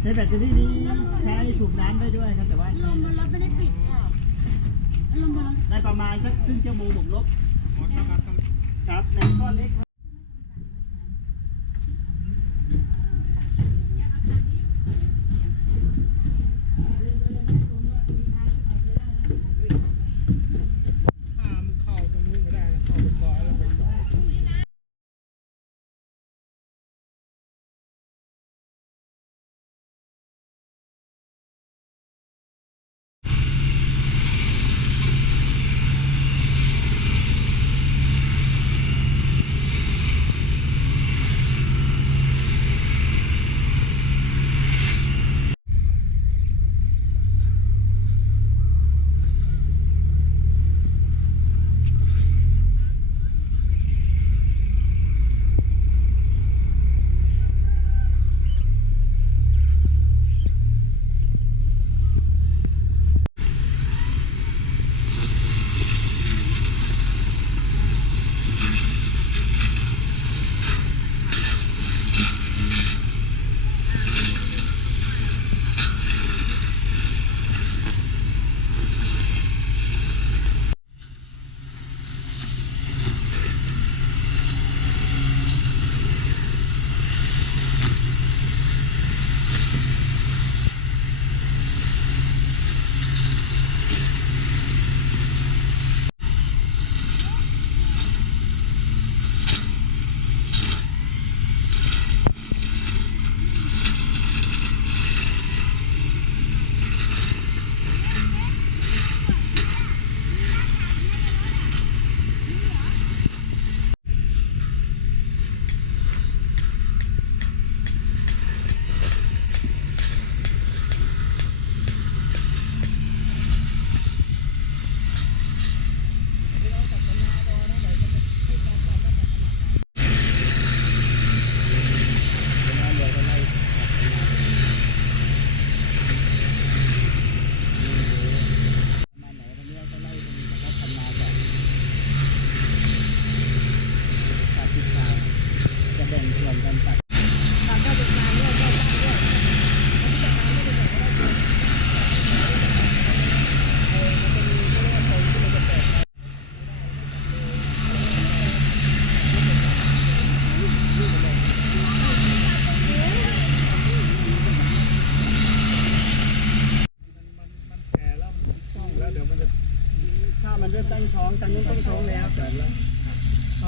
ใช้แบตเตอรี่นี้ใช้สูบน้ำได้ด้วยครับแต่ว่าลมมันรถไม่ได้ปิดค่ะลมมันได้ประมาณสักครึ่งชั่วโมงบวกลบครับในก้อนเล็ก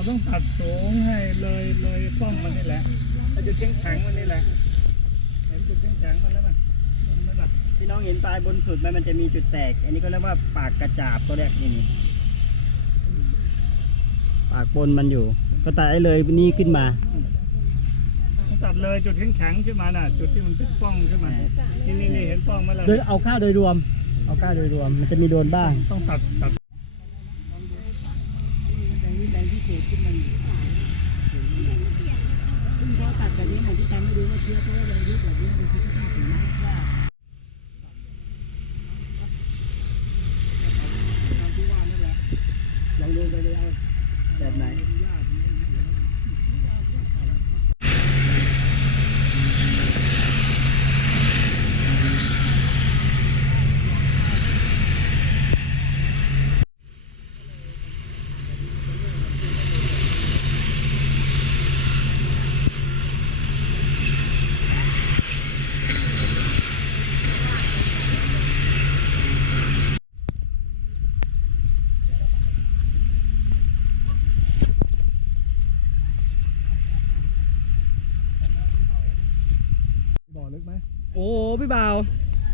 ต้องตัดสูงให้เลยเลยป้องมันนี่แหละถ้าจุดแข็งแข็งๆมันนี่แหละ เห็นจุดแข็งแข็งๆมันแล้วมั้ยมันนั่นแหละพี่น้องเห็นปลายบนสุดไหมมันจะมีจุดแตก อันนี้ก็เรียกว่าปากกระจาบตัวแรกนี่นี่ปากบนมันอยู่ ก็ตัดไอ้เลยนี่ขึ้นมา ต้องตัดเลยจุดแข็งแข็งๆขึ้นมาน่ะ จุดที่มันเป็นป้องขึ้นมา นี่นี่นี่เห็นป้องไหมาแล้วโดยเอาค่าโดยรวม เอาค่าโดยรวมมันจะมีโดนบ้าง ต้องตัดตัด แบงค์นี้แบงค์ที่เศษขึ้นมาอยู่ซึ่งพอตัดแบบนี้เหมือนที่ตามไม่รู้ว่าเชื้อเพราะว่าแบงค์ที่แบบนี้เป็นที่ที่ถึงมากว่า ตามที่ว่านั่นแหละ ลองดูไปเลยเอาแบบไหน บ่อลึกไหม โอ้พี่บ่าว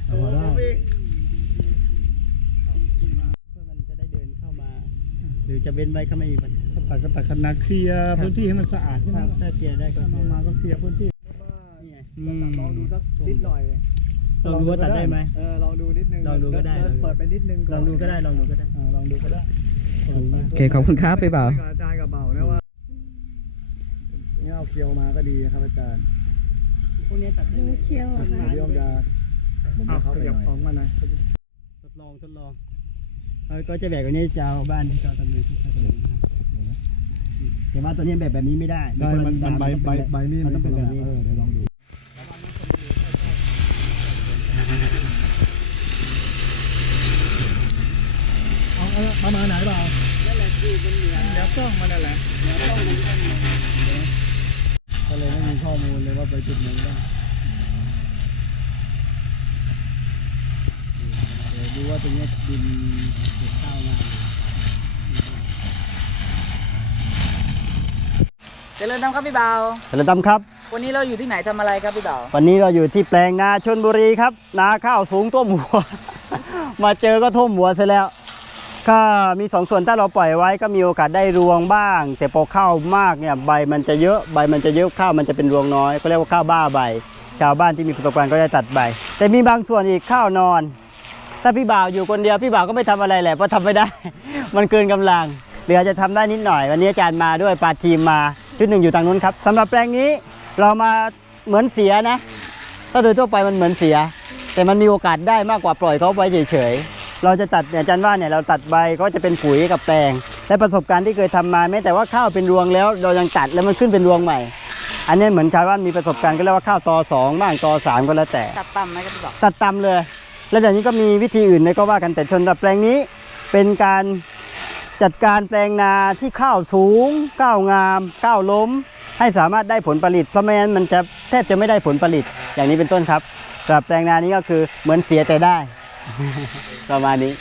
เอามาได้เพื่อมันจะได้เดินเข้ามา หรือจะเว้นไว้ก็ไม่มีปัญหาก็ตัดก็ตัดขนาดเคลียร์พื้นที่ให้มันสะอาดขึ้นถ้ามาถ้าเคลียร์ได้ก็ถ้ามันมาก็เคลียร์พื้นที่นี่ไงนี่ลองดูสักนิดหน่อยลองดูว่าตัดได้ไหมเออลองดูนิดนึงลองดูก็ได้เเปิดไปนิดนึงลองดูก็ได้ลองดูก็ได้อ่าลองดูก็ได้โอเคขอบคุณครับพี่บ่าวอาจารย์กับเบานะว่าเนี่ยเอาเคียวมาก็ดีนะครับอาจารย์ พวกนี้ตัดด้เลเคี้ยวอะค่ะเดี๋ยวจะผมจะเเข้าไปหยับขน่อองมาหน่อยทดลองทดลองเล้วก็จะแบกตัวนี้จะเอาบ้านที่เขาทำเลยที่เขาทำเลยนแต่ว่าตัวนี้แบกแบบนี้ไม่ได้มันมันใบใบใบนี่มันต้องเป็นแบบนี้เดี๋ยวลองดู เอาเอามาไหนเปล่านั่นแหละคือมันเหนือเหนือต้องมันนั่นแหละเหนือต้องมัน ก็มีก็เลยไม่มีข้อมูลเลยว่าไปจุดไหนบ้างเดี๋ยวดูว่าตรงนี้ดินเก็บข้าวมาเจริญธรรมครับพี่บ่าวเจริญธรรมครับ วันนี้เราอยู่ที่ไหนทำอะไรครับพี่บ่าววันนี้เราอยู่ที่แปลงนาชนบุรีครับ นาข้าวสูงท่วมหัว มาเจอก็ท่วมหัวซะแล้ว ก็มีสองส่วนถ้าเราปล่อยไว้ก็มีโอกาสได้รวงบ้าง แต่พอข้าวมากเนี่ยใบมันจะเยอะใบมันจะเยอะข้าวมันจะเป็นรวงน้อยก็เรียกว่าข้าวบ้าใบ ชาวบ้านที่มีประสบการณ์ก็จะตัดใบ แต่มีบางส่วนอีกข้าวนอน ถ้าพี่บ่าวอยู่คนเดียวพี่บ่าวก็ไม่ทำอะไรแหละเพราะทำไม่ได้ มันเกินกำลังเหลือจะทำได้นิดหน่อย วันนี้อาจารย์มาด้วยปาทีมมาชุดหนึ่งอยู่ทางนู้นครับสำหรับแปลงนี้เรามาเหมือนเสียนะถ้าโดยทั่วไปมันเหมือนเสีย แต่มันมีโอกาสได้มากกว่าปล่อยเขาไว้เฉยๆ เราจะตัดเนี่ยอาจารย์ว่าเนี่ยเราตัดใบก็จะเป็นปุ๋ยกับแปลง และประสบการณ์ที่เคยทำมาแม้แต่ว่าข้าวเป็นรวงแล้ว เรายังตัดแล้วมันขึ้นเป็นรวงใหม่ อันนี้เหมือนชาวบ้านมีประสบการณ์ก็เรียกว่าข้าวตอสองบ้างตอสามก็แล้วแต่ ตัดต่ำไหมครับพี่บ่าวตัดตำเลย แล้วเดี๋ยวนี้ก็มีวิธีอื่นเลยก็ว่ากันแต่ชนรับแปลงนี้ เป็นการจัดการแปลงนาที่ข้าวสูงก้าวงามก้าวล้ม ให้สามารถได้ผลผลิตเพราะไม่งั้นมันจะแทบจะไม่ได้ผลผลิตอย่างนี้เป็นต้นครับสำหรับแปลงนานี้ก็คือเหมือนเสียแต่ได้ ประมาณนี้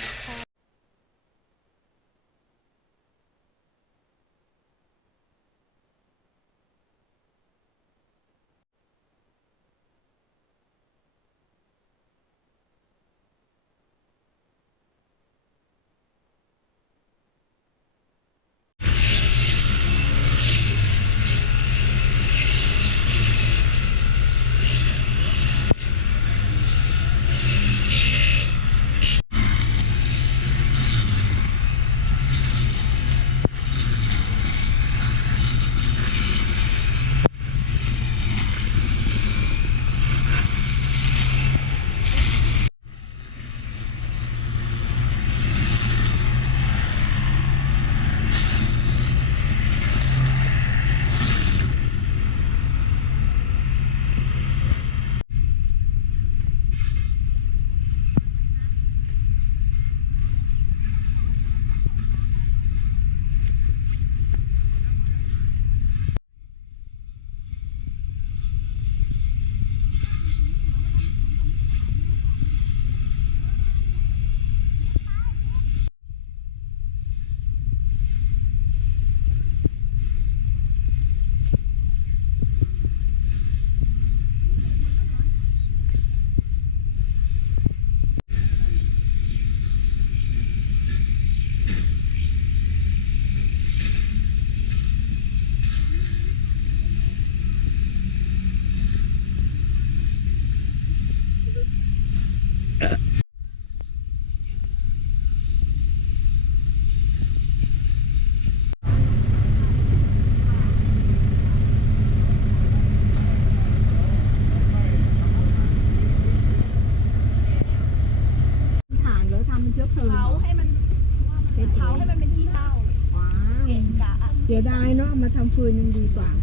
ะเอามาทำฟืนยังดีกว่า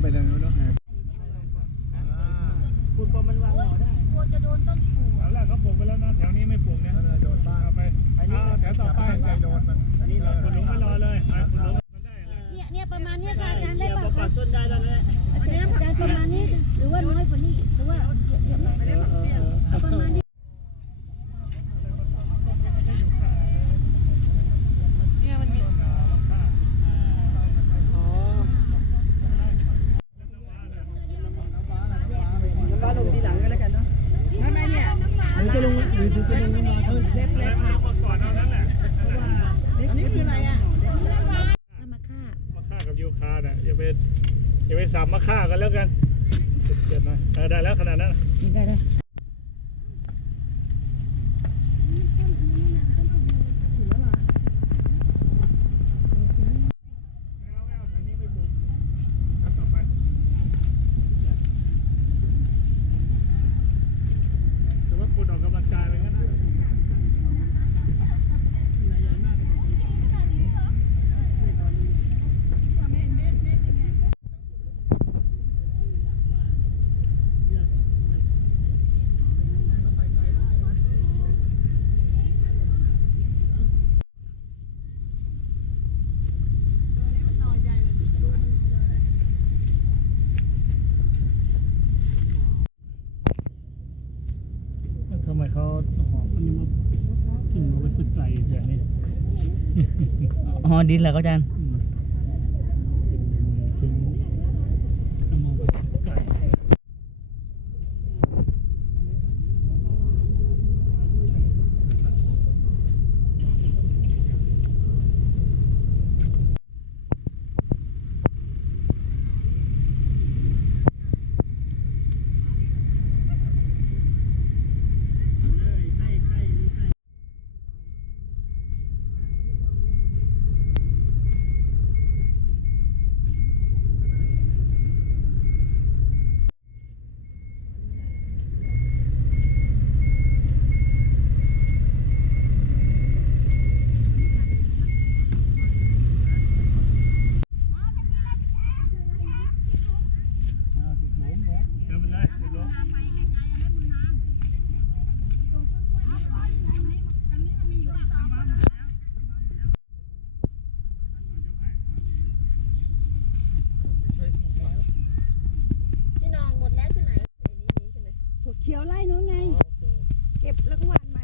เข้าไปเลยเนาะ คุณพอมันวางหน่อได้ กลัวจะโดนต้นปู เอาละเขาปลูกไปแล้วนะแถวนี้ไม่ปลูกนะ โดนบ้าง เอาไปเอาแถวต่อไป ใจโดนมัน อันนี้เรา คุณลุงไม่รอเลยไปคุณลุงมันได้แหละ เนี่ยเนี่ยประมาณเนี้ยค่ะอาจารย์ได้ เดี๋ยว ป่ะ พอปั คะ ดต้นได้แล้วนะ อาจารย์อาจารย์ประมาณนี้หรือว่าน้อยกว่านี้หรือว่าเยอะเยอะไหมเอาประมาณนี้ น้ำว้าลงทีหลังก็แล้วกันเนาะ ไม่ไม่เนี่ย ห เล็บแล้เล็บเอามาก่อนเอานั้นแหละอันนี้คืออะไรอะมาฆ่ามาฆ่ากับยูคาเนี่ยอย่าไปอย่าไปสามมาฆ่ากันแล้วกันเจ็บๆหน่อยได้แล้วขนาดนั้นได้ได้ไม่เอาไม่เอาแถวนี้ไม่ปลูกแล้วต่อไปแต่ว่าคุณออกกำลังกายไปงั้นนะ ทำไมเขาหอบอันนี้มาทิ้งเอาไว้สุดไกลเสียนี่ อ๋อ ดินเหรอครับอาจารย์ อืมทิ้งเอามาไว้สุดไกล เดินไปเลยเดินลง พี่น้องหมดแล้วใช่ไหมถั่วเขียวไล่นู้นไง เก็บแล้วก็หวานใหม่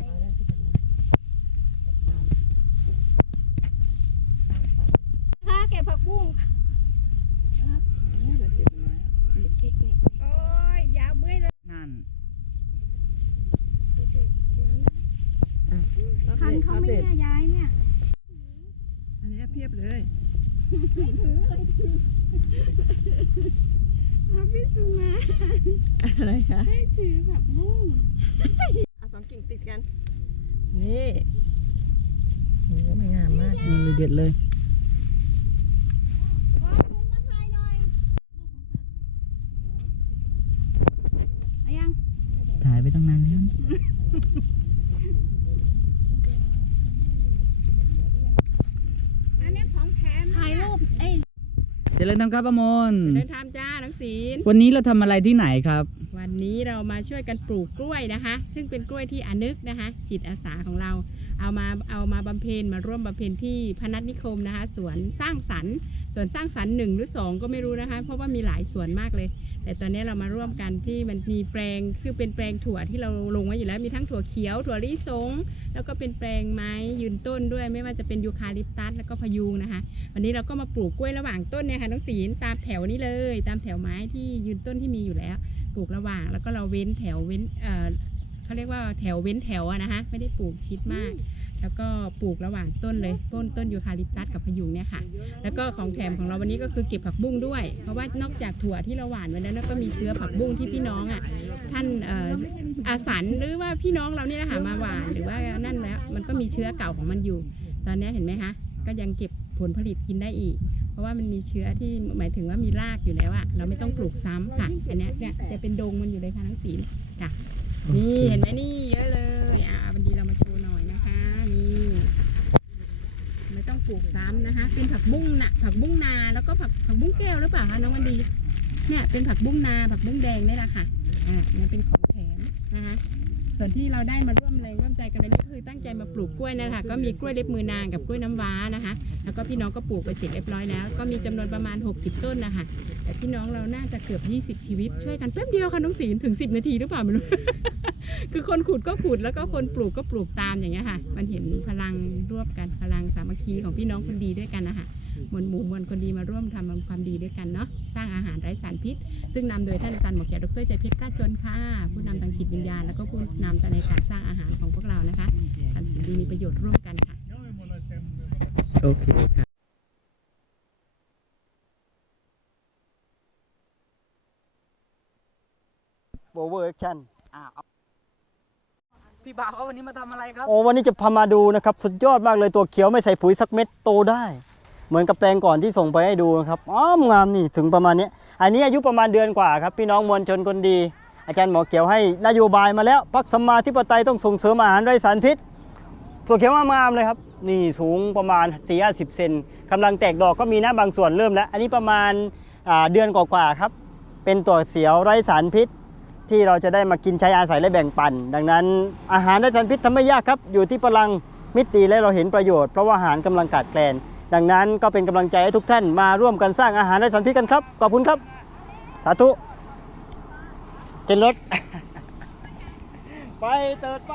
ค่ะเก็บผักบุ้งโอ้ยยาวเบื่อเลย นั่น คันเขาไม่เนี่ยย้ายเนี่ย อันนี้เพียบเลย เอาพี่สุมา อะไรคะ ให้ถือผักบุ้ง เอาสองกิ่งติดกัน นี่โอ้มันงามมาก เออเด็ดเลยเอายังถ่ายไปตั้งนานแล้วนี่อันนี้ของแถมถ่ายรูปเอ้ยเจริญธรรมครับประมลเดินทางจ้าน้องศีล วันนี้เราทำอะไรที่ไหนครับ วันนี้เรามาช่วยกันปลูกกล้วยนะคะ ซึ่งเป็นกล้วยที่อนึกนะคะ จิตอาสาของเรา เอามาเอามาบำเพ็ญมาร่วมบำเพ็ญที่พนัสนิคมนะคะสวนสร้างสรรค์สวนสร้างสรรค์หนึ่งหรือสองก็ไม่รู้นะคะ เพราะว่ามีหลายสวนมากเลย แต่ตอนนี้เรามาร่วมกันที่มันมีแปลงคือเป็นแปลงถั่วที่เราลงไว้อยู่แล้วมีทั้งถั่วเขียว ถั่วลิสง แล้วก็เป็นแปลงไม้ยืนต้นด้วย ไม่ว่าจะเป็นยูคาลิปตัสแล้วก็พยูงนะคะวันนี้เราก็มาปลูกกล้วยระหว่างต้นเนี่ยค่ะน้องศีลตามแถวนี้เลย ตามแถวไม้ที่ยืนต้นที่มีอยู่แล้ว ปลูกระหว่างแล้วก็เราเว้นแถวเว้น เอ่อเขาเรียกว่าแถวเว้นแถวอะนะคะไม่ได้ปลูกชิดมาก แล้วก็ปลูกระหว่างต้นเลยต้นต้นยูคาลิปตัสกับพะยุงเนี่ยค่ะ แล้วก็ของแถมของเราวันนี้ก็คือเก็บผักบุ้งด้วย เพราะว่านอกจากถั่วที่เราหว่านไว้แล้วก็มีเชื้อผักบุ้งที่พี่น้องอะท่านเอ่ออาสันหรือว่าพี่น้องเราเนี่ยนะคะมาหว่านหรือว่านั่นแล้วมันก็มีเชื้อเก่าของมันอยู่ ตอนนี้เห็นไหมคะก็ยังเก็บผลผลิตกินได้อีก เพราะว่ามันมีเชื้อที่หมายถึงว่ามีรากอยู่แล้วอะเราไม่ต้องปลูกซ้ำค่ะอันเนี้ยเนี่ยจะเป็นดงมันอยู่เลยค่ะทั้งสีจ้ะ นี่เห็นไหมนี่เยอะเลยอะวันดีเรามาโชว์หน่อยนะคะนี่ไม่ต้องปลูกซ้ำนะคะ เป็นผักบุ้งนะผักบุ้งนาแล้วก็ผักผักบุ้งแก้วหรือเปล่าคะน้องวันดี เนี่ยเป็นผักบุ้งนาผักบุ้งแดงนี่แหละค่ะอะมันี่เป็นของแถมนะคะ ส่วนที่เราได้มาร่วมแรงร่วมใจกันในนี้ก็คือตั้งใจมาปลูกกล้วยนะคะก็มีกล้วยเล็บมือนางกับกล้วยน้ำว้านะคะ แล้วก็พี่น้องก็ปลูกไปเสร็จเรียบร้อยแล้ว ก็มีจำนวนประมาณ 60 ต้นนะคะแต่พี่น้องเราน่าจะเกือบ 20 ชีวิต ช่วยกันแป๊บเดียวค่ะน้องศีลถึง 10 นาทีหรือเปล่าไม่รู้ คือคนขุดก็ขุดแล้วก็คนปลูกก็ปลูกตามอย่างเงี้ยค่ะ มันเห็นพลังร่วมกันพลังสามัคคีของพี่น้องคนดีด้วยกันนะคะ มวลหมู่มวลคนดีมาร่วมทำความดีด้วยกันเนาะสร้างอาหารไร้สารพิษ ซึ่งนำโดยท่านอาจารย์หมอแขกดรใจเพชรกล้าจนค่ะ ผู้นำทางจิตวิญญาณ แล้วก็ผู้นำในการสร้างอาหารของพวกเรานะคะทำสิ่งดีมีประโยชน์ร่วมกันค่ะย้อยหมดเลยเต็มไปหมดเลยโอเคครับโอเวอร์แอคชั่นพี่บ่าวครับวันนี้มาทำอะไรครับ โอ้วันนี้จะพามาดูนะครับ สุดยอดมากเลยตัวเขียวไม่ใส่ปุ๋ยสักเม็ดโตได้ เหมือนกับแปลงก่อนที่ส่งไปให้ดูนะครับอ้อมงามนี่ถึงประมาณนี้อันนี้อายุประมาณเดือนกว่าครับ พี่น้องมวลชนคนดี อาจารย์หมอเขียวให้นโยบายมาแล้วพักสัมมาธิปไตยต้องส่งเสริมอาหารไร้สารพิษตัวเขียวงามเลยครับ นี่สูงประมาณ4ี่สิบเซนกำลังแตกดอกก็มีนะบางส่วนเริ่มแล้ว อันนี้ประมาณาเดือนกว่าๆครับ เป็นตัวเสียวไร้สารพิษ ที่เราจะได้มากินใช้อาศัยและแบ่งปัน ดังนั้นอาหารไร้สารพิษทำไม่ยากครับ อยู่ที่พลังมิตรีและเราเห็นประโยชน์เพราะว่าอาหารกำลังขาดแคลน ดังนั้นก็เป็นกำลังใจให้ทุกท่านมาร่วมกันสร้างอาหารไร้สารพิษกันครับ ขอบคุณครับ สาธุเจนรถ ไปเติดไป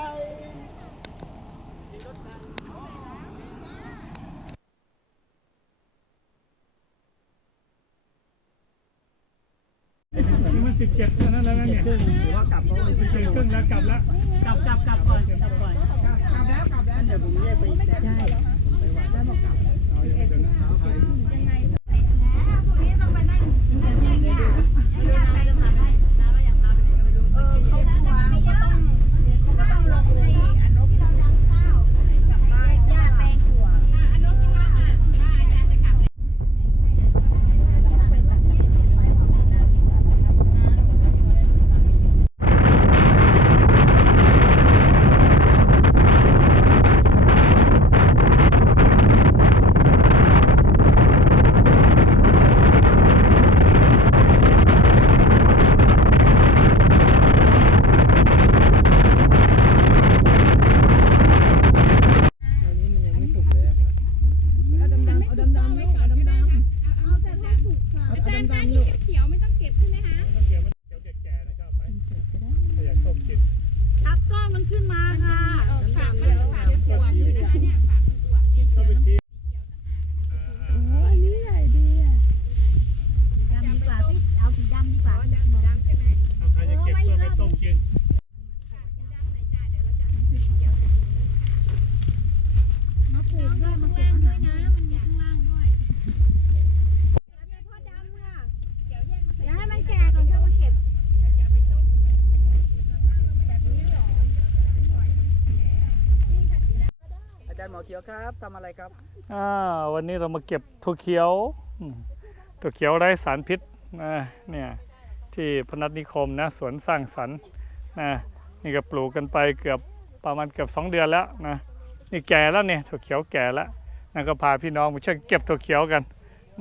มันสิบเจ็ดเท่านั้นแล้วนะเนี่ยหรือว่ากลับสิบเจ็ดครึ่งแล้วกลับแล้วกลับกลับกลับก่อนกลับก่อนกลับแล้วกลับแล้วเดี๋ยวผมแยกไปอีกใช่เอาอย่างเดินนะพวกนี้ต้องไปนั่งนั่งแยกแยกแย กแยกไปทำได้เออเขาก็ต้องเขาต้องเขาต้องลงให้อนุที่เราดำข้าวกับแยกหญ้าแปลงถั่ว อนุคิดว่าอาจารย์จะกลับ เอาดำๆเอาดำๆไว้ก่อนก็ได้ค่ะ เอาแต่ถ้าถูกค่ะ อาจารย์คะที่เขียวๆไม่ต้องเก็บใช่ไหมคะ ต้องเกี่ยวมันเกี่ยวแก่ๆนะครับไปถ้าอยากต้มกิน ชับต้นมันขึ้นมาค่ะ ฝากมันฝากอวบอยู่นะคะเนี่ยฝากอวบ ก็ไปที โอ้อันนี้ใหญ่ดีอะสีดำดีกว่าพี่เอาสีดำดีกว่า ดำดำใช่ไหม เอาใครจะเก็บเพื่อไปต้มกิน ดำไหนจ้าเดี๋ยวเราจะเขียวใส่ถุง มาปลูกด้วยมาเก็บด้วยนะมันมีข้างล่างด้วยพ่อดำค่ะอย่าให้มันแก่ก่อนค่อยมาเก็บ อาจารย์หมอเขียวครับทำอะไรครับอ่าวันนี้เรามาเก็บถั่วเขียวถั่วเขียวไร้สารพิษนะเนี่ยที่พนัสนิคมนะสวนสร้างสรรค์นะนี่ก็ปลูกกันไปเกือบประมาณเกือบสองเดือนแล้วนะนี่แก่แล้วเนี่ยถั่วเขียวแก่แล้วนะก็พาพี่น้องมาช่วยเก็บถั่วเขียวกัน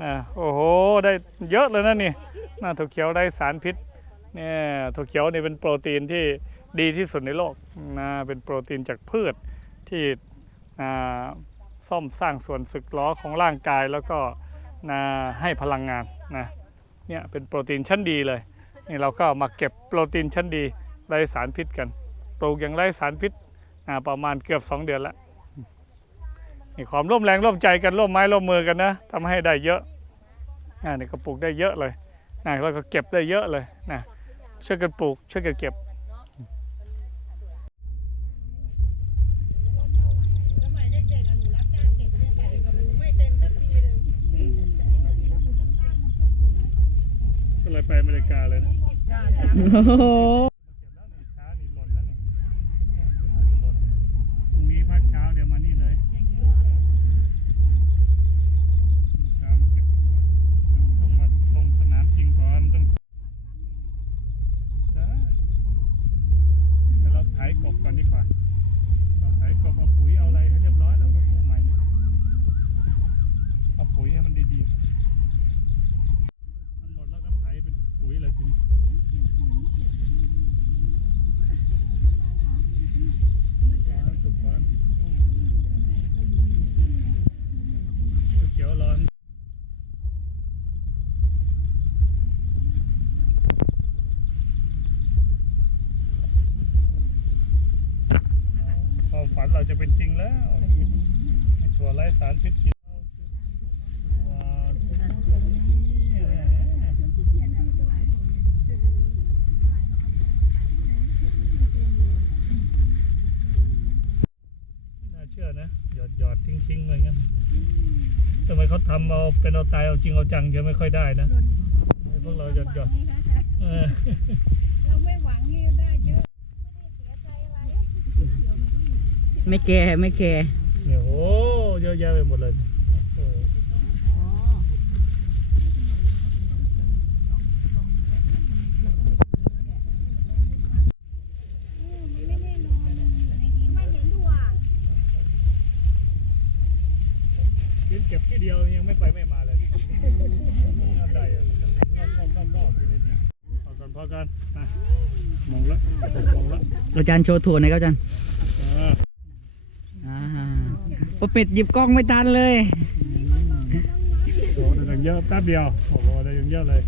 นะโอ้โหได้เยอะเลยนะนี่นะถั่วเขียวไร้สารพิษเนี่ยถั่วเขียวนี่เป็นโปรตีนที่ดีที่สุดในโลกนะเป็นโปรตีนจากพืชที่ ซ่อมสร้างส่วนสึกล้อของร่างกายแล้วก็นะให้พลังงานนะเนี่ยเป็นโปรตีนชั้นดีเลยนี่เราก็มาเก็บโปรตีนชั้นดีไร้สารพิษกันปลูกอย่างไร้สารพิษประมาณเกือบ 2 เดือนแล้วนี่ความร่วมแรงร่วมใจกันร่วมไม้ร่วมมือกันนะทำให้ได้เยอะนี่ก็ปลูกได้เยอะเลยนะแล้วก็เก็บได้เยอะเลยนะช่วยกันปลูกช่วยกันเก็บ ไปอเมริกาเลยนะ โอ้โห ช้านี่หล่นแล้วนี่อาจจะหล่นพรุ่งนี้พักเช้าเดี๋ยวมานี่เลยเช้ามาเก็บตัวแล้วมันต้องมาลงสนามจริงก่อนต้องได้แต่เราไถกบก่อนดีกว่า เราไถกบเอาปุ๋ยเอาอะไรให้เรียบร้อยแล้วก็ปลูกใหม่ดีกว่า ฝัน เราจะเป็นจริงแล้วถั่วไร้สารพิษกินถั่วตรงนี้แหละไม่น่าเชื่อนะหยอดหยอดทิ้งทิ้งๆอะไรเงี้ยทำไมเขาทำเอาเป็นเอาตายเอาจริงเอาจังจะไม่ค่อยได้นะพวกเราหยอดหยอดเออ เราไม่หวังนี่ได้เยอะ ไม่ได้เสียใจอะไร ไม่แก่ไม่แก่เนี่ยโอ้เยอะแยะไปหมดเลยอ้โหไม่แน่นอนไม่เห็นถั่วยืนเก็บที่เดียวยังไม่ไปไม่มาเลยนั่นได้อะนอกนอกนอกนอกอยู่เลยเนี่ยเอากันพอกันมองละมองละอาจารย์โชว์ถั่วหน่อยครับอาจารย์ อ่า อ่าปะ เป็ดหยิบกล้องไม่ทันเลยโอ้ได้ยังเยอะแป๊บเดียวโอ้โหได้ยังเยอะเลย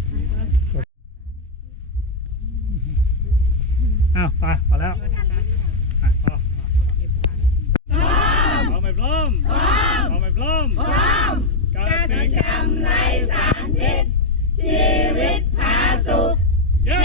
อ้าวไปพอแล้วอะพอพร้อมไหมพร้อมพร้อมไหมพร้อมพร้อมกาสิกรรมไรสารพิษชีวิตผาสุข เย้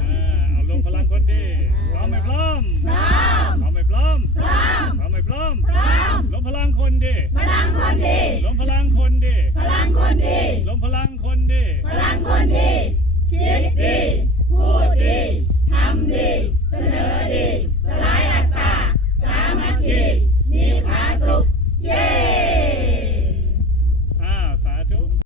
อ่าเอารวมพลังคนดีพร้อมไหมพร้อมพร้อมพร้อมไหมพร้อมพร้อมพร้อมไหมพร้อมพร้อมรวมพลังคนดีพลัง คนดี รวมพลังคนดี พลังคนดี รวมพลังคนดี พลังคนดีคิดดี